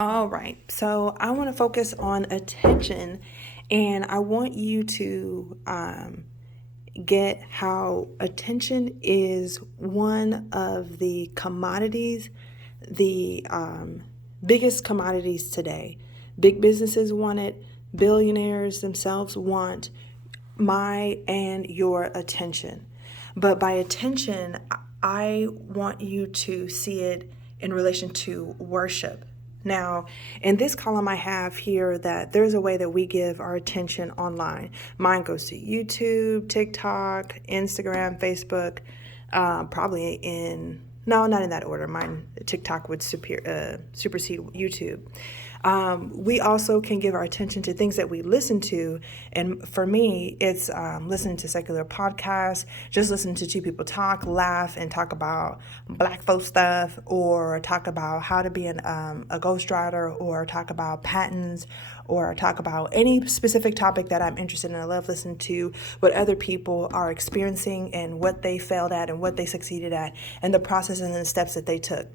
All right, so I want to focus on attention, and I want you to get how attention is one of the commodities, the biggest commodities today. Big businesses want it, billionaires themselves want my and your attention. But by attention, I want you to see it in relation to worship. Now, in this column, I have here that there's a way that we give our attention online. Mine goes to YouTube, TikTok, Instagram, Facebook, probably in, no, not in that order. Mine, TikTok would supersede YouTube. We also can give our attention to things that we listen to. And for me, it's listening to secular podcasts, just listening to two people talk, laugh, and talk about black folk stuff, or talk about how to be a ghostwriter, or talk about patents, or talk about any specific topic that I'm interested in. I love listening to what other people are experiencing and what they failed at and what they succeeded at and the process and the steps that they took.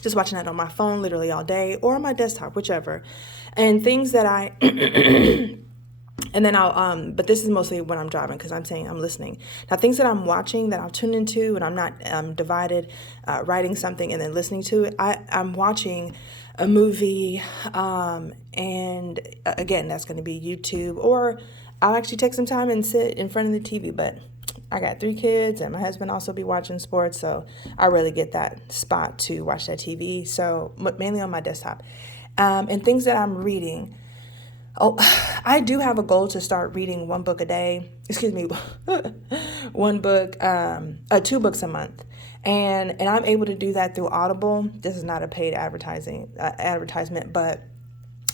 Just watching that on my phone literally all day or on my desktop, whichever. And things that I and then but this is mostly when I'm driving because I'm saying I'm listening. Now, things that I'm watching that I'll tune into and I'm not divided, writing something and then listening to it. I'm watching a movie, and again, that's going to be YouTube, or I'll actually take some time and sit in front of the TV, but I got 3 kids and my husband also be watching sports, so I really get that spot to watch that TV. So mainly on my desktop, and things that I'm reading. Oh, I do have a goal to start reading one book a day. Excuse me, one book, 2 books a month, and I'm able to do that through Audible. This is not a paid advertisement, but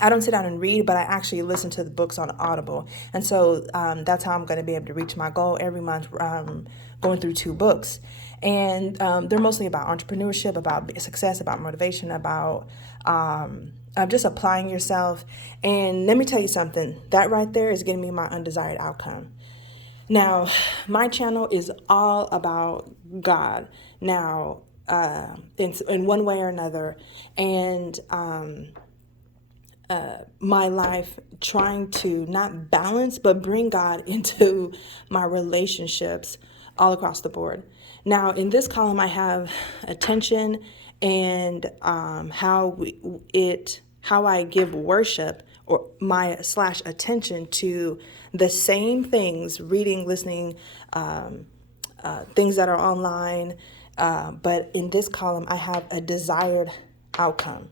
I don't sit down and read, but I actually listen to the books on Audible. And so that's how I'm going to be able to reach my goal every month, going through 2 books. And they're mostly about entrepreneurship, about success, about motivation, about just applying yourself. And let me tell you something, that right there is getting me my undesired outcome. Now, my channel is all about God. Now, in one way or another. And my life trying to not balance, but bring God into my relationships all across the board. Now, in this column, I have attention and how I give worship or my / attention to the same things, reading, listening, things that are online. But in this column, I have a desired outcome.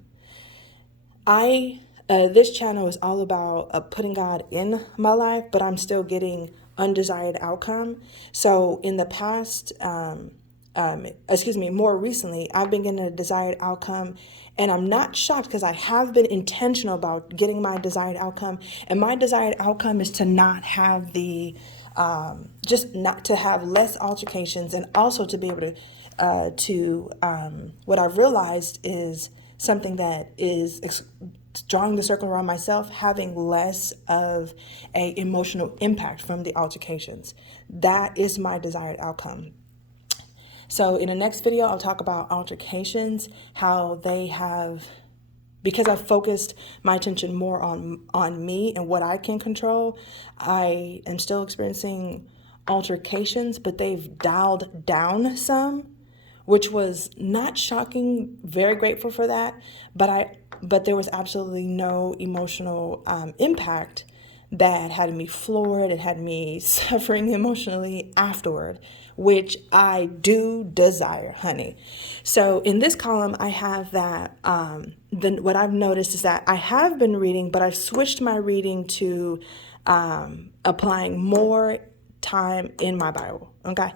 This channel is all about putting God in my life, but I'm still getting undesired outcome. So in the past, more recently, I've been getting a desired outcome, and I'm not shocked because I have been intentional about getting my desired outcome. And my desired outcome is to not have just not to have less altercations, and also to be able to what I've realized is something that is drawing the circle around myself, having less of a emotional impact from the altercations. That is my desired outcome. So in the next video, I'll talk about altercations, how they have, because I've focused my attention more on me and what I can control, I am still experiencing altercations, but they've dialed down some, which was not shocking. Very grateful for that, but there was absolutely no emotional impact that had me floored. It had me suffering emotionally afterward, which I do desire, honey. So in this column, I have that. What I've noticed is that I have been reading, but I've switched my reading to applying more time in my Bible. Okay,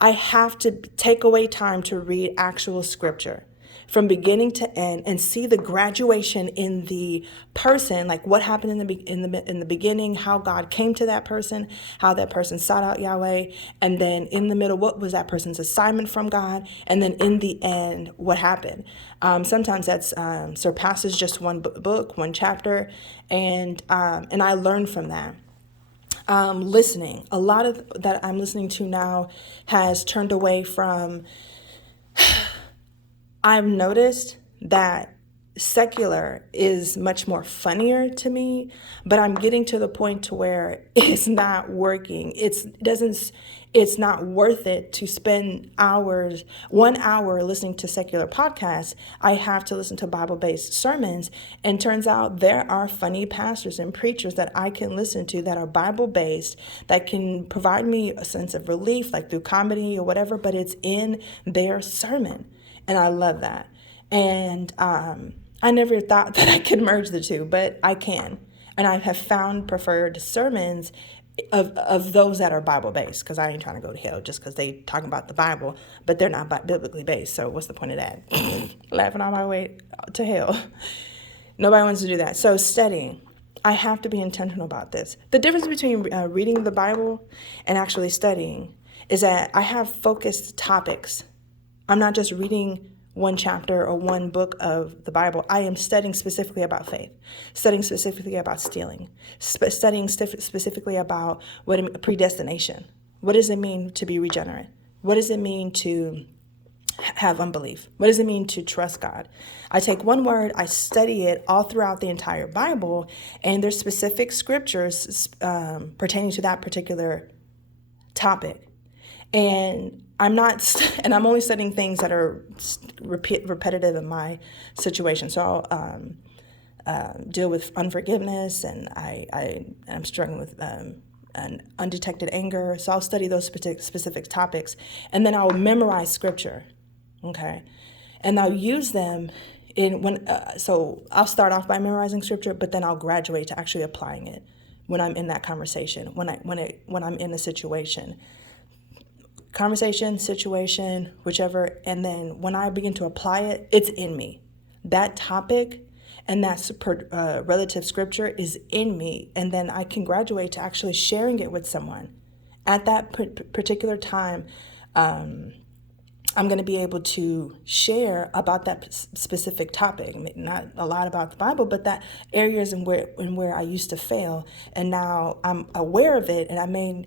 I have to take away time to read actual scripture from beginning to end and see the graduation in the person, like what happened in the beginning, how God came to that person, how that person sought out Yahweh, and then in the middle, what was that person's assignment from God, and then in the end, what happened. Sometimes that's surpasses just one book, one chapter, and I learned from that. Listening. A lot of that I'm listening to now has turned away from. I've noticed that secular is much more funnier to me, but I'm getting to the point to where it's not working. It's not worth it to spend 1 hour listening to secular podcasts. I have to listen to Bible-based sermons. And turns out there are funny pastors and preachers that I can listen to that are Bible-based, that can provide me a sense of relief, like through comedy or whatever, but it's in their sermon. And I love that. And I never thought that I could merge the two, but I can. And I have found preferred sermons of those that are Bible based, because I ain't trying to go to hell just because they talking about the Bible, but they're not biblically based. So what's the point of that? Laughing on my way to hell. Nobody wants to do that. So studying. I have to be intentional about this. The difference between reading the Bible and actually studying is that I have focused topics. I'm not just reading one chapter or one book of the Bible. I am studying specifically about faith, studying specifically about stealing, studying specifically about predestination. What does it mean to be regenerate? What does it mean to have unbelief? What does it mean to trust God? I take one word, I study it all throughout the entire Bible, and there's specific scriptures pertaining to that particular topic. And I'm only studying things that are repetitive in my situation. So I'll deal with unforgiveness, and I'm struggling with an undetected anger. So I'll study those specific topics, and then I'll memorize scripture, okay? And I'll use them so I'll start off by memorizing scripture, but then I'll graduate to actually applying it when I'm in that conversation, when I'm in a situation. Conversation, situation, whichever, and then when I begin to apply it, it's in me. That topic and that relative scripture is in me, and then I can graduate to actually sharing it with someone. At that particular time, I'm going to be able to share about that specific topic. Not a lot about the Bible, but that areas in where I used to fail, and now I'm aware of it, and I may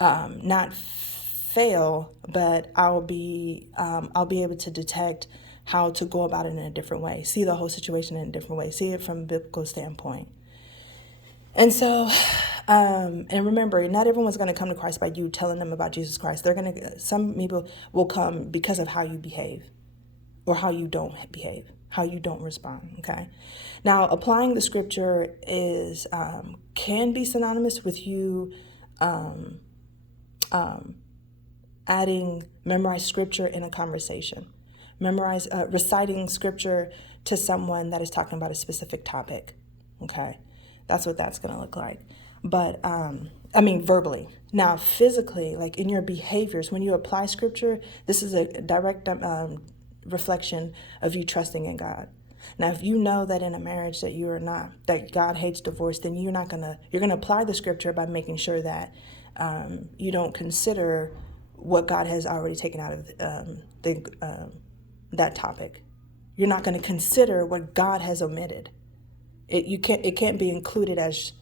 not fail, but I'll be able to detect how to go about it in a different way, see the whole situation in a different way, see it from a biblical standpoint. And so, and remember, not everyone's going to come to Christ by you telling them about Jesus Christ. Some people will come because of how you behave, or how you don't behave, how you don't respond. Okay. Now, applying the scripture can be synonymous with you adding memorized scripture in a conversation, reciting scripture to someone that is talking about a specific topic. Okay, that's what that's going to look like. But verbally. Now, physically, like in your behaviors, when you apply scripture, this is a direct reflection of you trusting in God. Now, if you know that in a marriage that God hates divorce, then you're going to apply the scripture by making sure that you don't consider what God has already taken out of that topic. You're not going to consider what God has omitted. It can't be included as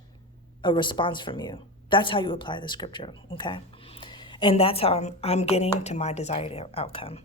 a response from you. That's how you apply the scripture, okay? And that's how I'm getting to my desired outcome.